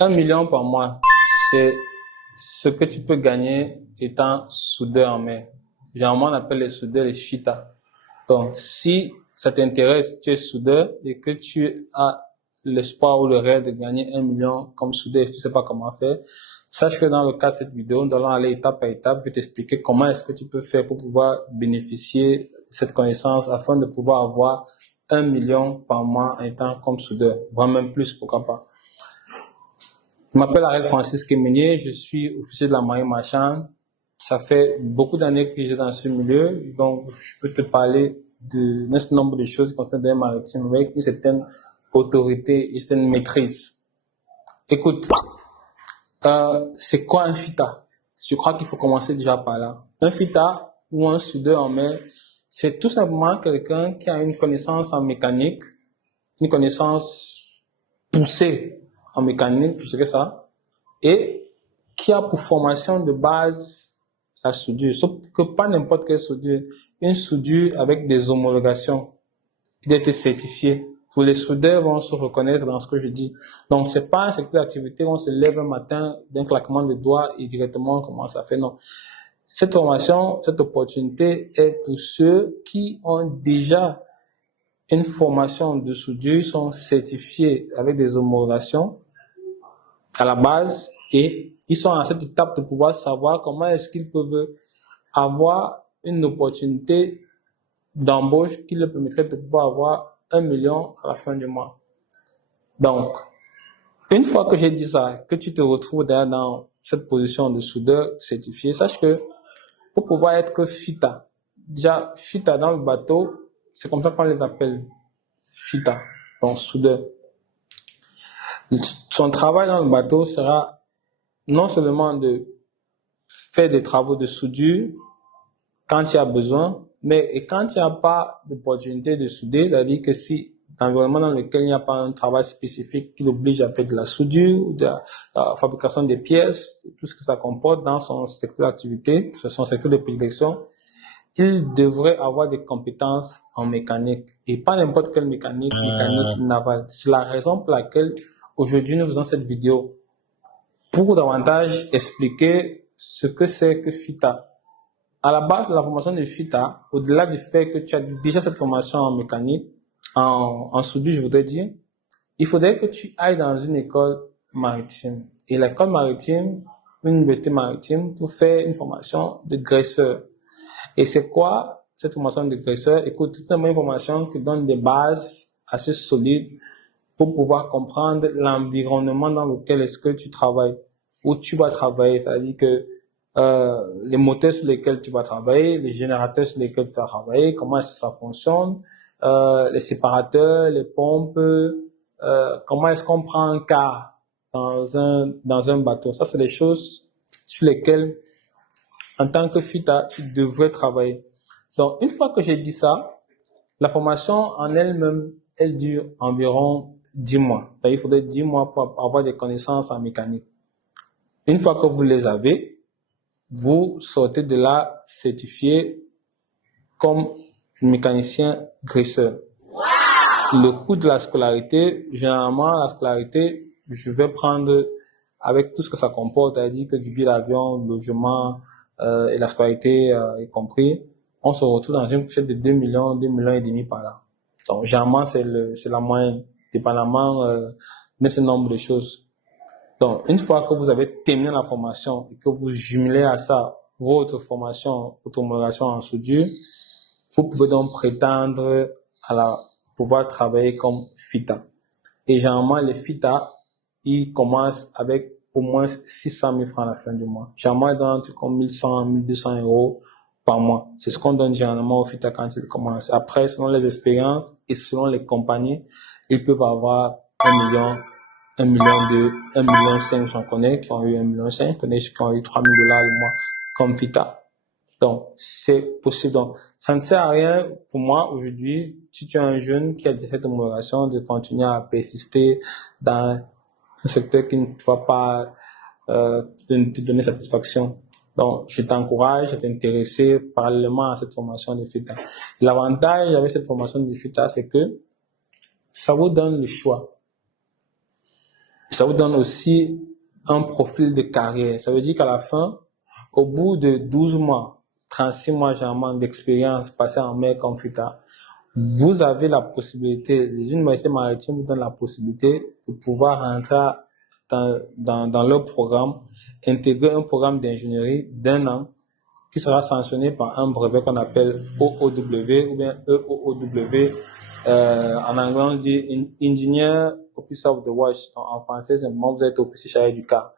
Un million par mois, c'est ce que tu peux gagner étant soudeur en mer. Généralement, on appelle les soudeurs les chita. Donc, si ça t'intéresse, tu es soudeur et que tu as l'espoir ou le rêve de gagner un million comme soudeur et tu sais pas comment faire, sache que dans le cadre de cette vidéo, nous allons aller étape par étape. Je vais t'expliquer comment est-ce que tu peux faire pour pouvoir bénéficier de cette connaissance afin de pouvoir avoir un million par mois en étant comme soudeur, voire même plus, pourquoi pas. Je m'appelle Ariel Francis Kemeunier, je suis officier de la marine marchande. Ça fait beaucoup d'années que j'ai dans ce milieu, donc je peux te parler d'un certain nombre de choses concernant les maritimes avec une certaine autorité, une certaine maîtrise. Écoute, c'est quoi un FITA? Je crois qu'il faut commencer déjà par là. Un FITA ou un soudeur en mer, c'est tout simplement quelqu'un qui a une connaissance en mécanique, une connaissance poussée en mécanique, je dirais ça, et qui a pour formation de base la soudure, sauf que pas n'importe quelle soudure, une soudure avec des homologations, d'être certifiée. Tous les soudeurs vont se reconnaître dans ce que je dis. Donc, c'est pas un secteur d'activité où on se lève un matin d'un claquement de doigts et directement on commence à faire. Non. Cette formation, cette opportunité est pour ceux qui ont déjà une formation de soudure, sont certifiés avec des homologations à la base et ils sont à cette étape de pouvoir savoir comment est-ce qu'ils peuvent avoir une opportunité d'embauche qui leur permettrait de pouvoir avoir 1 million à la fin du mois. Donc, une fois que j'ai dit ça, que tu te retrouves derrière dans cette position de soudeur certifié, sache que pour pouvoir être FITA, déjà FITA dans le bateau, c'est comme ça qu'on les appelle, FITA, donc soudeur. Son travail dans le bateau sera non seulement de faire des travaux de soudure quand il y a besoin, mais et quand il n'y a pas d'opportunité de souder, c'est-à-dire que si l'environnement dans lequel il n'y a pas un travail spécifique qui l'oblige à faire de la soudure, de la fabrication des pièces, tout ce que ça comporte dans son secteur d'activité, son secteur de prédilection, il devrait avoir des compétences en mécanique et pas n'importe quelle mécanique, mécanique navale. C'est la raison pour laquelle aujourd'hui nous faisons cette vidéo pour davantage expliquer ce que c'est que FITA. À la base de la formation de FITA, au-delà du fait que tu as déjà cette formation en mécanique, en soudure, je voudrais dire, il faudrait que tu ailles dans une école maritime. Et l'école maritime, une université maritime, pour faire une formation de graisseur. Et c'est quoi cette formation de graisseur? Écoute, c'est une formation qui donne des bases assez solides pour pouvoir comprendre l'environnement dans lequel est-ce que tu travailles, où tu vas travailler, c'est-à-dire que les moteurs sur lesquels tu vas travailler, les générateurs sur lesquels tu vas travailler, comment est-ce que ça fonctionne, les séparateurs, les pompes, comment est-ce qu'on prend un quart dans un bateau. Ça, c'est des choses sur lesquelles, en tant que FITA, tu devrais travailler. Donc, une fois que j'ai dit ça, la formation en elle-même, elle dure environ 10 mois. Donc, il faudrait 10 mois pour avoir des connaissances en mécanique. Une fois que vous les avez, vous sortez de là certifié comme mécanicien graisseur. Le coût de la scolarité, généralement, la scolarité, je vais prendre avec tout ce que ça comporte, c'est-à-dire que du billet d'avion, le logement et la scolarité y compris, on se retrouve dans une fourchette de 2 millions, 2 millions et demi par là. Donc, généralement, c'est la moyenne, dépendamment de ce nombre de choses. Donc, une fois que vous avez terminé la formation et que vous jumelez à ça votre formation, votre homologation en soudure, vous pouvez donc prétendre pouvoir travailler comme FITA. Et généralement, les FITA, ils commencent avec au moins 600 000 francs à la fin du mois. Généralement, ils donnent comme 1100, 1200 euros par mois. C'est ce qu'on donne généralement aux FITA quand ils commencent. Après, selon les expériences et selon les compagnies, ils peuvent avoir 1 million, 1 million 2, 1 million 5, j'en connais, qui ont eu 1 million 5, j'en connais qui ont eu 3 000 dollars le mois comme FITA. Donc, c'est possible. Donc, ça ne sert à rien pour moi aujourd'hui, si tu es un jeune qui a cette homologation, de continuer à persister dans un secteur qui ne va pas te donner satisfaction. Donc, je t'encourage à t'intéresser parallèlement à cette formation de FITA. L'avantage avec cette formation de FITA, c'est que ça vous donne le choix. Ça vous donne aussi un profil de carrière. Ça veut dire qu'à la fin, au bout de 12 mois, 36 mois généralement d'expérience passée en mer comme FITA, vous avez la possibilité, les universités maritimes vous donnent la possibilité de pouvoir rentrer dans leur programme, intégrer un programme d'ingénierie d'1 an qui sera sanctionné par un brevet qu'on appelle OOW ou bien EOOW. En anglais, on dit Engineer Officer of the Watch. En français, simplement, vous êtes officier chargé du cas.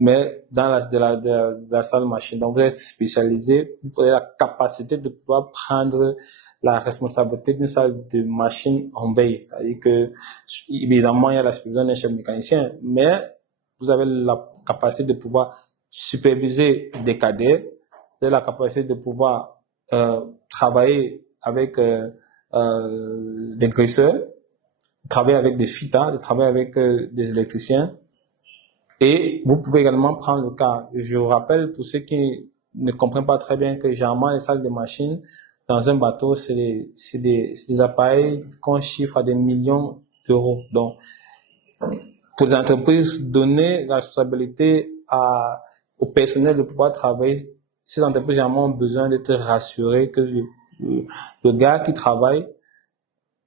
Mais dans la salle machine, donc vous êtes spécialisé, vous avez la capacité de pouvoir prendre la responsabilité d'une salle de machine en veille. C'est-à-dire que, évidemment, il y a la supervision d'un chef mécanicien, mais vous avez la capacité de pouvoir superviser des cadets, vous avez la capacité de pouvoir travailler avec des graisseurs, travailler avec des fitas, de travailler avec des électriciens. Et vous pouvez également prendre le cas. Je vous rappelle, pour ceux qui ne comprennent pas très bien, que généralement les salles de machines dans un bateau, c'est des appareils qu'on chiffre à des millions d'euros. Donc, pour les entreprises, donner la responsabilité au personnel de pouvoir travailler, ces entreprises généralement ont besoin d'être rassurées que le gars qui travaille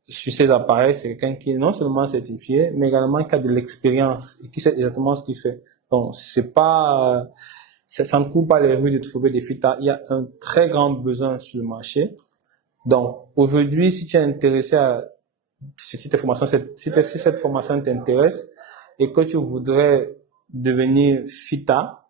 sur ces appareils, c'est quelqu'un qui est non seulement certifié, mais également qui a de l'expérience et qui sait exactement ce qu'il fait. Donc, c'est pas, ça ne court pas les rues de trouver des FITA. Il y a un très grand besoin sur le marché. Donc, aujourd'hui, si tu es intéressé à si cette formation t'intéresse et que tu voudrais devenir FITA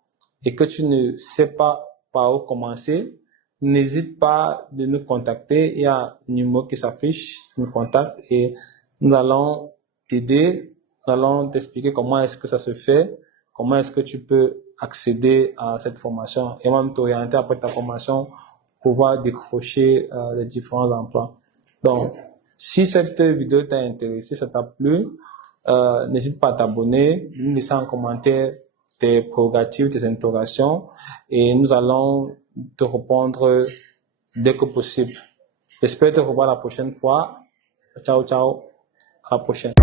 et que tu ne sais pas par où commencer, n'hésite pas de nous contacter. Il y a un numéro qui s'affiche, nous contacte et nous allons t'aider, nous allons t'expliquer comment est-ce que ça se fait, comment est-ce que tu peux accéder à cette formation et même t'orienter après ta formation pour pouvoir décrocher les différents emplois. Donc, si cette vidéo t'a intéressé, ça t'a plu, n'hésite pas à t'abonner, nous laisser en commentaire tes prérogatives, tes interrogations et nous allons te répondre dès que possible. J'espère te revoir la prochaine fois. Ciao, ciao. À la prochaine.